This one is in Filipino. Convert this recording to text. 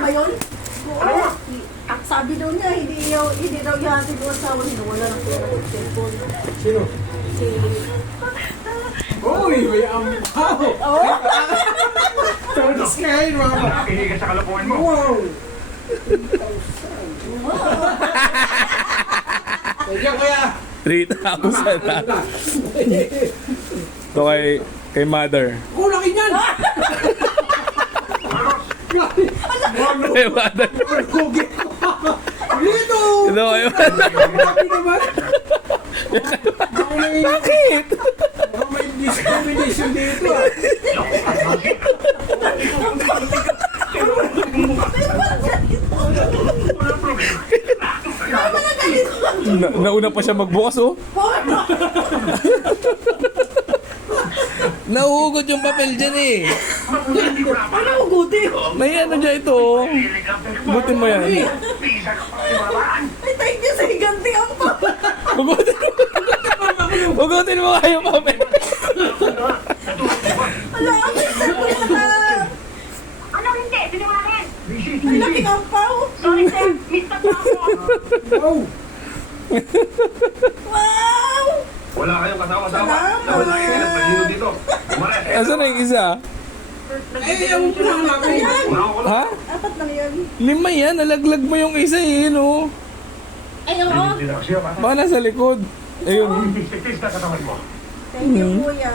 ba yun? Oo. Sabi daw niya, hindi daw ihatid yung asawa niya. Wala ng pera ng cellphone. Sino? Si... Uy, may ampaw! Oo. Todos kain, mama! Nakikinig sa kalokohan mo. Wow! Kaya kaya! 3,000 na. Ito kay mother. Oh, laki niyan! Kay mother. Kugi! Dito! Ito kay mother. Laki naman! Bakit? May discrimination dito ah! Nauna pa siya magbukas, oh. Nahuhugot yung papel dyan, eh. Ano uguti? May ano dyan ito, oh. Hugutin mo yan. Ay, thank you sa higanti ang pa. Hugutin mo. Hugutin mo nga yung papel. Wala ang cellphone na. Ano hindi? Sinungaling! Ay, laki ang pao. Sorry sir, Mr. Paco! Wow! Wow! Wala kayong kasama-sama. Salamat. Wala kayong panino dito. Umalis. Asan na yung isa? Eh, ang pulang laki! Una ko lang. Ha? Apat lang yan. 5 yan. Nalaglag mo yung isa, eh, no? Ay, oo. Hindi na kasi ako. Baka nasa likod. Ayun. Tis-tis na katawan mo. Thank you, kuya.